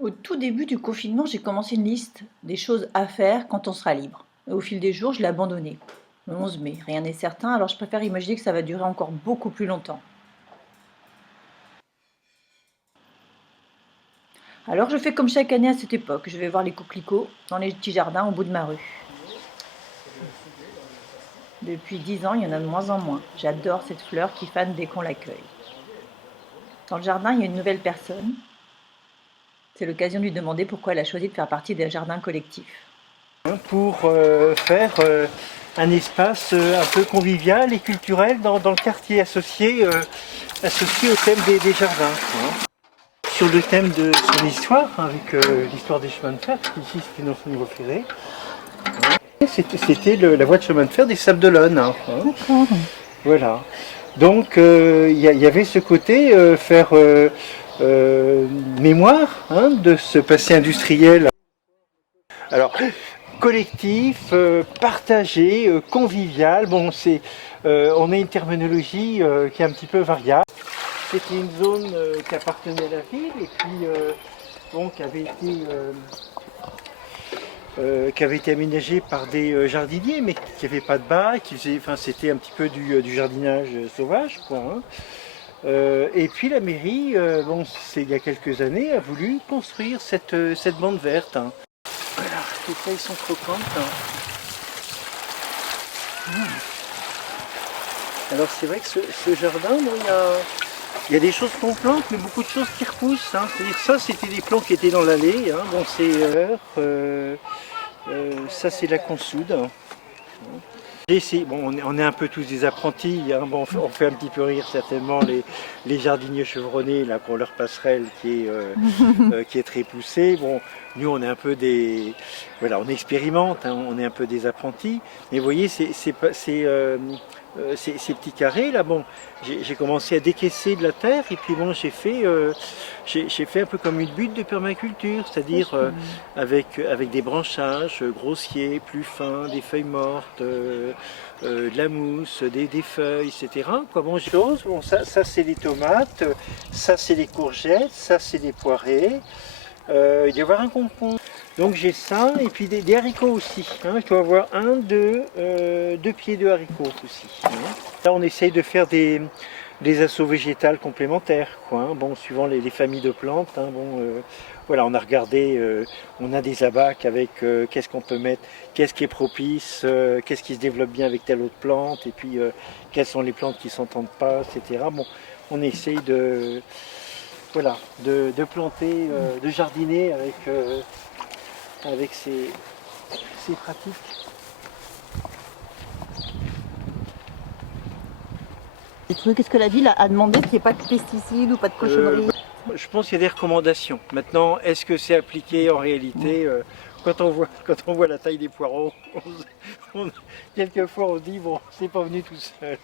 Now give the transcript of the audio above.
Au tout début du confinement, j'ai commencé une liste des choses à faire quand on sera libre. Et au fil des jours, je l'ai abandonnée. Le 11 mai, rien n'est certain, alors je préfère imaginer que ça va durer encore beaucoup plus longtemps. Alors je fais comme chaque année à cette époque, je vais voir les coquelicots dans les petits jardins au bout de ma rue. Depuis 10 ans, il y en a de moins en moins. J'adore cette fleur qui fane dès qu'on l'accueille. Dans le jardin, il y a une nouvelle personne. C'est l'occasion de lui demander pourquoi elle a choisi de faire partie des jardins collectifs. Pour faire un espace un peu convivial et culturel dans le quartier associé au thème des jardins. Sur le thème de son histoire, avec l'histoire des chemins de fer, ici c'était dans son niveau ferré. C'était la voie de chemin de fer des Sables d'Olonne. D'accord. Voilà. Donc il y avait ce côté faire mémoire de ce passé industriel. Alors, collectif, partagé, convivial. Bon, on a une terminologie qui est un petit peu variable. C'était une zone qui appartenait à la ville et puis bon, qui avait été aménagée par des jardiniers, mais qui n'avaient pas de bac, enfin, c'était un petit peu du jardinage sauvage, quoi. Et puis la mairie, bon, c'est il y a quelques années, a voulu construire cette bande verte. Voilà, les feuilles sont croquantes. Alors c'est vrai que ce jardin, bon, il y a des choses qu'on plante, mais beaucoup de choses qui repoussent. C'est-à-dire ça, c'était des plants qui étaient dans l'allée. Bon, c'est ça, c'est la consoude. Bon, on est un peu tous des apprentis. Bon, on fait un petit peu rire certainement les jardiniers chevronnés là, pour leur passerelle qui est très poussée. Bon, nous, on est un peu voilà, on expérimente, on est un peu des apprentis. Mais vous voyez, ces petits carrés là, bon, j'ai commencé à décaisser de la terre et puis bon, j'ai fait un peu comme une butte de permaculture, c'est-à-dire avec des branchages grossiers, plus fins, des feuilles mortes, de la mousse, des feuilles, etc. Quoi, bon, bon, ça c'est les tomates, ça c'est les courgettes, ça c'est les poirées. Il doit y avoir un concombre. Donc j'ai ça et puis des haricots aussi. Je dois avoir deux pieds de haricots aussi. Là on essaye de faire des assauts végétales complémentaires, quoi. Bon, suivant les familles de plantes. Bon, voilà, on a regardé, on a des abacs avec qu'est-ce qu'on peut mettre, qu'est-ce qui est propice, qu'est-ce qui se développe bien avec telle autre plante, et puis quelles sont les plantes qui ne s'entendent pas, etc. Bon, on essaye voilà, de planter, de jardiner avec ces pratiques. J'ai trouvé qu'est-ce que la ville a demandé qu'il n'y ait pas de pesticides ou pas de cochonneries. Je pense qu'il y a des recommandations. Maintenant, est-ce que c'est appliqué en réalité quand on voit la taille des poireaux, quelquefois on se dit bon, c'est pas venu tout seul.